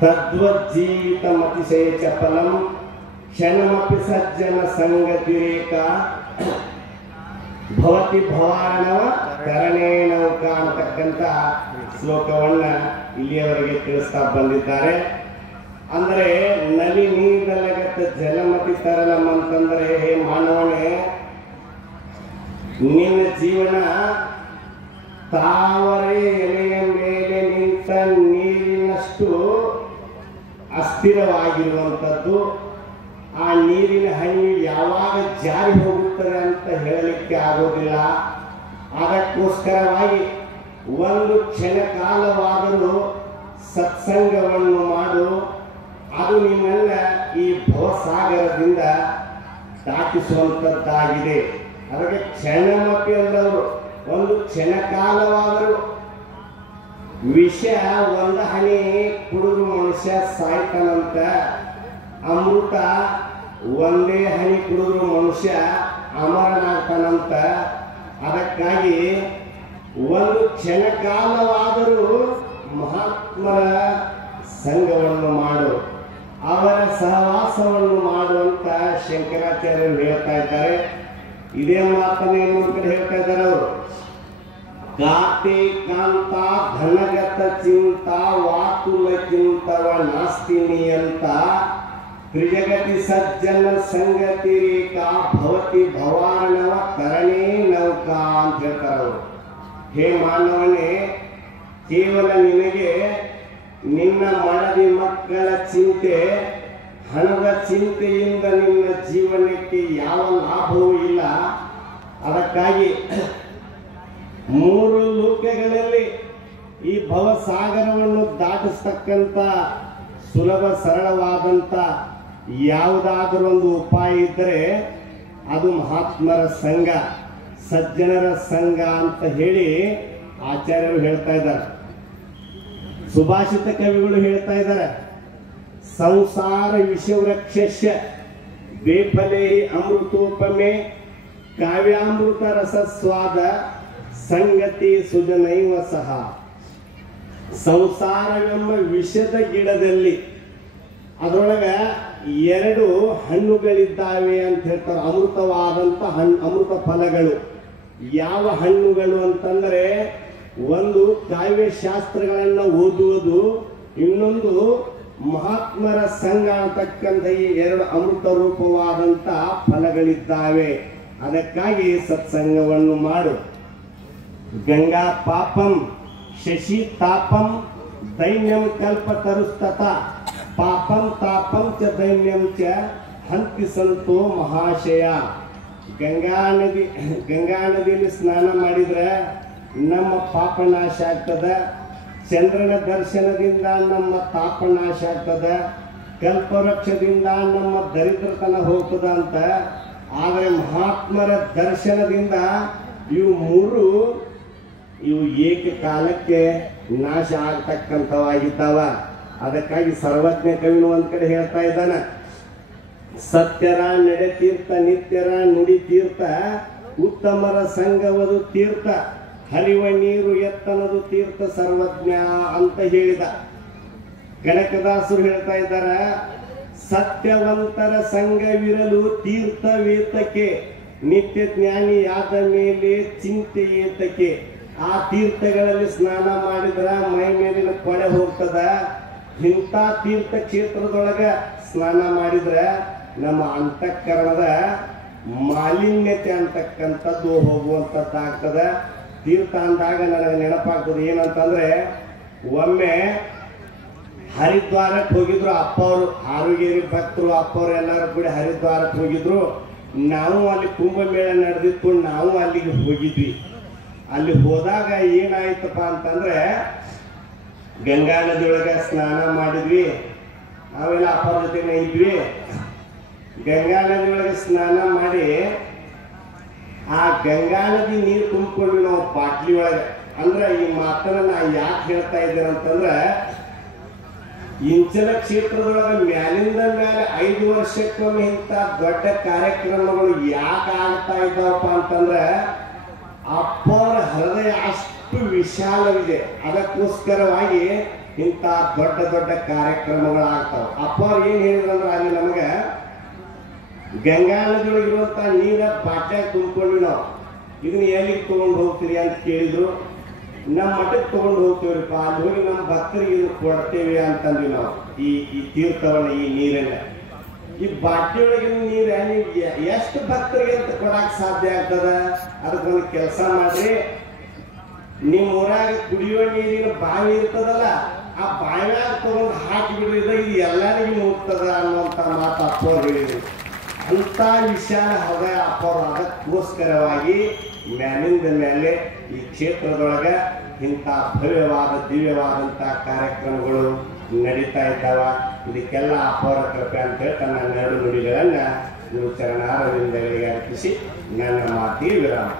ತದ್ವಜ್ಜೀವಿತಮತಿಶಯ ಚಪಲಂ ಕ್ಷಣಮಪಿ ಸಜ್ಜನ ಸಂಗತಿರೇಕ ಭವತಿ ಭವಾರ್ಣವ ಕರಣೇ ನೌಕಾ ಅಂತಕ್ಕಂಥ ಶ್ಲೋಕವನ್ನ ಇಲ್ಲಿಯವರೆಗೆ ತಿಳಿಸ್ತಾ ಬಂದಿದ್ದಾರೆ. ಅಂದರೆ ನಲಿ ನೀರಲಗತ್ತ ಜಲಮತಿ ತರಲಂ ಅಂತಂದರೆ, ಹೇ ಮಾನವನೇ, ನಿನ್ನ ಜೀವನ ತಾವರೆ ಎಲೆಯ ಮೇಲೆ ನಿಂತ ನೀರಿನಷ್ಟು ಅಸ್ಥಿರವಾಗಿರುವಂಥದ್ದು. ಆ ನೀರಿನ ಹನಿ ಯಾವಾಗ ಜಾರಿ ಹೋಗುತ್ತದೆ ಅಂತ ಹೇಳಲಿಕ್ಕೆ ಆಗೋದಿಲ್ಲ. ಅದಕ್ಕೋಸ್ಕರವಾಗಿ ಒಂದು ಕ್ಷಣ ಕಾಲವಾದರೂ ಸತ್ಸಂಗವನ್ನು ಮಾಡು. ಅದು ನಿಮ್ಮನ್ನ ಈ ಭವಸಾಗರದಿಂದ ದಾಟಿಸುವಂಥದ್ದಾಗಿದೆ. ಅದಕ್ಕೆ ಕ್ಷಣಮಪಿ ಅಂದವರು ಒಂದು ಕ್ಷಣ ಕಾಲವಾದರೂ ವಿಷ ಒಂದು ಹನಿ ಕುಡಿದು ಮನುಷ್ಯ ಸಾಯ್ತಾನಂತ, ಅಮೃತ ಒಂದೇ ಹನಿ ಕುಡಿದ್ರು ಮನುಷ್ಯ ಅಮರನಾಗ್ತಾನಂತ. ಅದಕ್ಕಾಗಿ ಒಂದು ಕ್ಷಣ ಕಾಲವಾದರೂ ಮಹಾತ್ಮರ ಸಂಘವನ್ನು ಮಾಡು, ಅವರ ಸಹವಾಸವನ್ನು ಮಾಡುವಂತ ಶಂಕರಾಚಾರ್ಯರು ಹೇಳ್ತಾ ಇದ್ದಾರೆ. ಇದೇ ಮಾತನ್ನು ಇನ್ನೊಂದು ಕಡೆ ಹೇಳ್ತಾ ಇದ್ದಾರೆ ಅವರು. ಗಾತೆ ಕಾಂತ ಧನಗತ ಚಿಂತ ವಾತುಲ ಚಿಂತವ ನಾಸ್ತಿನಿ ಅಂತ ತ್ರಿಜಗತಿ ಸಜ್ಜನ ಸಂಗತಿ ರೇಖಾ ಭವತಿ ಭವಾರ್ಣವ ಕರಣೇ ನೌಕಾ ಅಂತ ಹೇಳ್ತಾರೆ ಅವರು. ಹೇ ಮಾನವನೇ, ಕೇವಲ ನಿನಗೆ ನಿನ್ನ ಮಡದಿ ಮಕ್ಕಳ ಚಿಂತೆ, ಹಣದ ಚಿಂತೆಯಿಂದ ನಿನ್ನ ಜೀವನಕ್ಕೆ ಯಾವ ಲಾಭವೂ ಇಲ್ಲ. ಅದಕ್ಕಾಗಿ ಮೂರು ಲೋಕಗಳಲ್ಲಿ ಈ ಭವಸಾಗರವನ್ನು ದಾಟಿಸ್ತಕ್ಕಂಥ ಸುಲಭ ಸರಳವಾದಂಥ ಯಾವುದಾದರೂ ಒಂದು ಉಪಾಯ ಇದ್ದರೆ ಅದು ಮಹಾತ್ಮರ ಸಂಘ, ಸಜ್ಜನರ ಸಂಘ ಅಂತ ಹೇಳಿ ಆಚಾರ್ಯರು ಹೇಳ್ತಾ ಇದ್ದಾರೆ. ಸುಭಾಷಿತ ಕವಿಗಳು ಹೇಳ್ತಾ ಇದ್ದಾರೆ, ಸಂಸಾರ ವಿಷವೃಕ್ಷಸ್ಯ ಬೇಫಲೇ ಅಮೃತೋಪಮೆ ಕಾವ್ಯಾಮೃತ ರಸಸ್ವಾದ ಸಂಗತಿ ಸುಜನೈವ ಸಹ. ಸಂಸಾರವೆಂಬ ವಿಷದ ಗಿಡದಲ್ಲಿ ಅದರೊಳಗೆ ಎರಡು ಹಣ್ಣುಗಳಿದ್ದಾವೆ ಅಂತ ಹೇಳ್ತಾರೆ. ಅಮೃತವಾದಂಥ ಅಮೃತ ಫಲಗಳು ಯಾವ ಹಣ್ಣುಗಳು ಅಂತಂದರೆ, ಒಂದು ಕಾವ್ಯಶಾಸ್ತ್ರಗಳನ್ನು ಓದುವುದು, ಇನ್ನೊಂದು ಮಹಾತ್ಮರ ಸಂಘ ಅಂತಕ್ಕಂಥ ಈ ಎರಡು ಅಮೃತ ರೂಪವಾದಂಥ ಫಲಗಳಿದ್ದಾವೆ. ಅದಕ್ಕಾಗಿ ಸತ್ಸಂಗವನ್ನು ಮಾಡು. ಗಂಗಾ ಪಾಪಂ ಶಶಿ ತಾಪಂ ದೈನ್ಯಂ ಕಲ್ಪತರುಸ್ತತ ಪಾಪಂ ತಾಪಂ ಚ ದೈನ್ಯಂ ಚ ಹಂತಿ ಸಂತೋ ಮಹಾಶಯ. ಗಂಗಾ ನದಿಯಲ್ಲಿ ಸ್ನಾನ ಮಾಡಿದ್ರೆ ನಮ್ಮ ಪಾಪ ನಾಶ ಆಗ್ತದೆ. ಚಂದ್ರನ ದರ್ಶನದಿಂದ ನಮ್ಮ ತಾಪ ನಾಶ ಆಗ್ತದೆ. ಕಲ್ಪವೃಕ್ಷದಿಂದ ನಮ್ಮ ದರಿದ್ರತನ ಹೋಗ್ತದ ಅಂತ. ಆದರೆ ಮಹಾತ್ಮರ ದರ್ಶನದಿಂದ ಇವು ಏಕಕಾಲಕ್ಕೆ ನಾಶ ಆಗ್ತಕ್ಕಂಥವಾಗಿದ್ದಾವ. ಅದಕ್ಕಾಗಿ ಸರ್ವಜ್ಞ ಕವಿನು ಒಂದ್ ಕಡೆ ಹೇಳ್ತಾ ಇದ್ದಾನ, ಸತ್ಯರ ನಡೆ ತೀರ್ಥ ನಿತ್ಯರ ನುಡಿ ತೀರ್ಥ ಉತ್ತಮರ ಸಂಘವದು ತೀರ್ಥ ಹರಿವ ನೀರು ಎತ್ತನದು ತೀರ್ಥ ಸರ್ವಜ್ಞ ಅಂತ ಹೇಳಿದ. ಕನಕದಾಸರು ಹೇಳ್ತಾ ಇದ್ದಾರ, ಸತ್ಯವಂತರ ಸಂಘವಿರಲು ತೀರ್ಥ ವೇತಕ್ಕೆ ನಿತ್ಯ ಜ್ಞಾನಿಯಾದ ಮೇಲೆ ಚಿಂತೆ ಏತಕ್ಕೆ. ಆ ತೀರ್ಥಗಳಲ್ಲಿ ಸ್ನಾನ ಮಾಡಿದ್ರ ಮೈ ಮೇಲಿನ ಕೊಳೆ ಹೋಗ್ತದ. ಇಂಥ ತೀರ್ಥ ಕ್ಷೇತ್ರದೊಳಗ ಸ್ನಾನ ಮಾಡಿದ್ರೆ ನಮ್ಮ ಅಂತಃಕರಣದ ಮಾಲಿನ್ಯತೆ ಅಂತಕ್ಕಂಥದ್ದು ಹೋಗುವಂಥದ್ದಾಗ್ತದ. ತೀರ್ಥ ಅಂದಾಗ ನನಗೆ ನೆನಪಾಗ್ತದೆ ಏನಂತಂದ್ರೆ, ಒಮ್ಮೆ ಹರಿದ್ವಾರಕ್ಕೆ ಹೋಗಿದ್ರು ಅಪ್ಪವರು, ಆರೋಗ್ಯರಿ ಭಕ್ತರು ಅಪ್ಪವರು ಎಲ್ಲರೂ ಕೂಡ ಹರಿದ್ವಾರಕ್ಕೆ ಹೋಗಿದ್ರು. ನಾವು ಅಲ್ಲಿ ಕುಂಭಮೇಳ ನಡೆದಿತ್ತು, ನಾವು ಅಲ್ಲಿಗೆ ಹೋಗಿದ್ವಿ. ಅಲ್ಲಿ ಹೋದಾಗ ಏನಾಯ್ತಪ್ಪ ಅಂತಂದ್ರೆ, ಗಂಗಾ ನದಿಯೊಳಗೆ ಸ್ನಾನ ಮಾಡಿದ್ವಿ. ನಾವೆಲ್ಲ ಅಪ್ಪರ ಜೊತೆನೇ ಇದ್ವಿ. ಗಂಗಾ ನದಿಯೊಳಗೆ ಸ್ನಾನ ಮಾಡಿ ಆ ಗಂಗಾ ನದಿ ನೀರು ತುಂಬಿಕೊಂಡ್ವಿ ನಾವು ಬಾಟ್ಲಿ ಒಳಗೆ. ಅಂದ್ರೆ ಈ ಮಾತನ್ನ ನಾ ಯಾಕೆ ಹೇಳ್ತಾ ಇದ್ದೇನೆ ಅಂತಂದ್ರೆ, ಇಂಚಲ ಕ್ಷೇತ್ರದೊಳಗೆ ಮ್ಯಾಲಿಂದ ಮೇಲೆ 5 ವರ್ಷಕ್ಕೊಮ್ಮೆ ಇಂಥ ದೊಡ್ಡ ಕಾರ್ಯಕ್ರಮಗಳು ಯಾಕೆ ಆಗ್ತಾ ಇದ್ದಾವಪ್ಪ ಅಂತಂದ್ರೆ, ಅಪ್ಪರ ಹೃದಯ ಅಷ್ಟು ವಿಶಾಲವಿದೆ. ಅದಕ್ಕೋಸ್ಕರವಾಗಿ ಇಂಥ ದೊಡ್ಡ ದೊಡ್ಡ ಕಾರ್ಯಕ್ರಮಗಳಾಗ್ತಾವ. ಅಪ್ಪವ್ರು ಏನ್ ಹೇಳಿದ್ರಂದ್ರೆ ಅಲ್ಲಿ ನಮಗೆ ಗಂಗಾ ನದಿಯೊಳಗಿರುವಂತ ನೀರ ಬಾಟ್ಯಾಗ ತುಂಬಿಕೊಂಡ್ವಿ ನಾವು. ಇದನ್ನ ಎಲ್ಲಿಗೆ ತಗೊಂಡು ಹೋಗ್ತೀರಿ ಅಂತ ಕೇಳಿದ್ರು. ನಮ್ಮ ಮಠಕ್ಕೆ ತಗೊಂಡು ಹೋಗ್ತೀವ್ರಿಪ್ಪ, ಅಲ್ಲಿ ಹೋಗಿ ನಮ್ಮ ಭಕ್ತರಿಗೆ ಇದು ಕೊಡ್ತೇವೆ ಅಂತಂದ್ವಿ ನಾವು. ಈ ತೀರ್ಥವನ್ನ, ಈ ನೀರನ್ನ, ಈ ಬಾಟ್ಲಿಯೊಳಗಿನ ನೀರು ನೀವು ಎಷ್ಟು ಭಕ್ತರಿಗೆ ಅಂತ ಕೊಡಕ್ ಸಾಧ್ಯ ಆಗ್ತದ? ಅದಕ್ಕೊಂದು ಕೆಲಸ ಮಾಡ್ರಿ, ನಿಮ್ಮ ಊರಾಗ ಕುಡಿಯುವ ನೀರಿನ ಬಾವಿ ಇರ್ತದಲ್ಲ, ಆ ಬಾವಿಯಾಗ ತಗೊಂಡು ಹಾಕಿ ಬಿಡ್ರಿದ, ಇದು ಎಲ್ಲರಿಗೂ ಮುಗ್ತದ ಅನ್ನುವಂಥ ಮಾತು ಅಪ್ಪವ್ರು ಹೇಳಿದ್ರು. ಅಂತ ವಿಷಾಲ ಹೃದಯ ಅಪ್ಪವ್ರು. ಅದಕ್ಕೋಸ್ಕರವಾಗಿ ಮೇಲಿಂದ ಮೇಲೆ ಈ ಕ್ಷೇತ್ರದೊಳಗೆ ಇಂಥ ಭವ್ಯವಾದ ದಿವ್ಯವಾದಂಥ ಕಾರ್ಯಕ್ರಮಗಳು ನಡೀತಾ ಇದ್ದಾವ. ಇದಕ್ಕೆಲ್ಲ ಅಪ್ಪವರ ಕೃಪೆ ಅಂತ ಹೇಳಿ ತನ್ನ 2 ನುಡಿಗಳನ್ನು ನೀವು ಚರಣಾರವಿಂದಗಳಿಗೆ ಅರ್ಪಿಸಿ ನನ್ನ ಮಾತಿಗೆ ವಿರಾಮ.